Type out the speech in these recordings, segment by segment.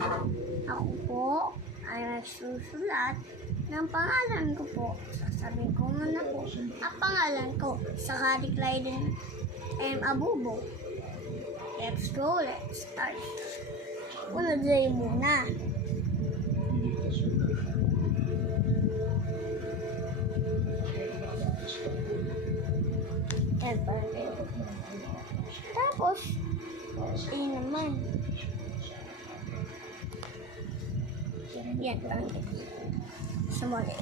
Ako po ay nagsusulat ng pangalan ko po. Sasabihin ko muna po ang pangalan ko sa Clyden M. Abubo. Let's go, let's start. Una day muna. Yan, parang tapos, ayun naman. Yan, parang small A.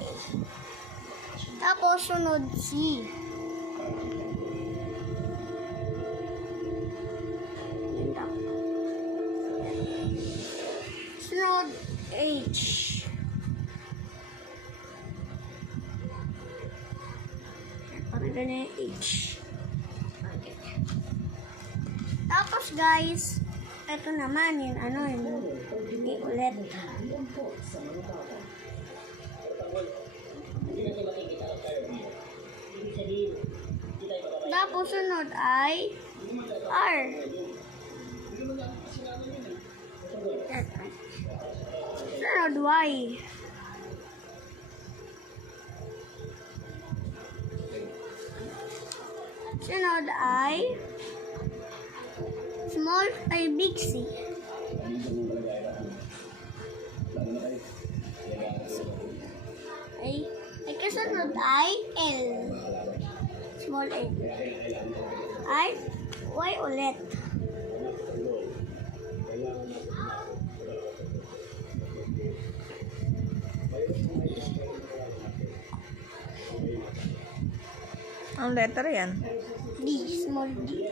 Tapos, sunod C. Yan, tapos. Sunod H. Yan, parang ganyan yung H. Okay. Tapos guys, ito naman yun, hindi ulit. Tapos sunod ay R. Sunod Y. Sunod ay small ay big C. Ay kasunod ay L. Small L. Ay Y ulit. Ang letter yan? D. Small D.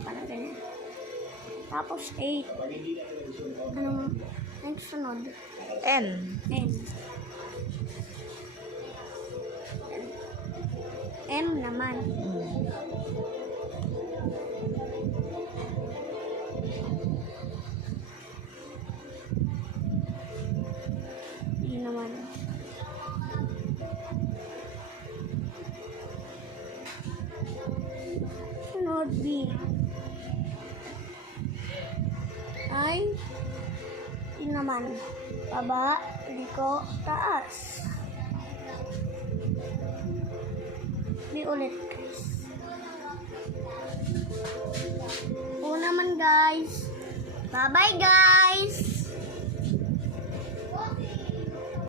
Parang ganyan. Tapos 8. Anong next sunod? N. N. M naman. Yun naman. Sunod B. Ay, yun naman. Baba, liko, taas. Di ulit guys. Oo naman guys. Bye bye guys.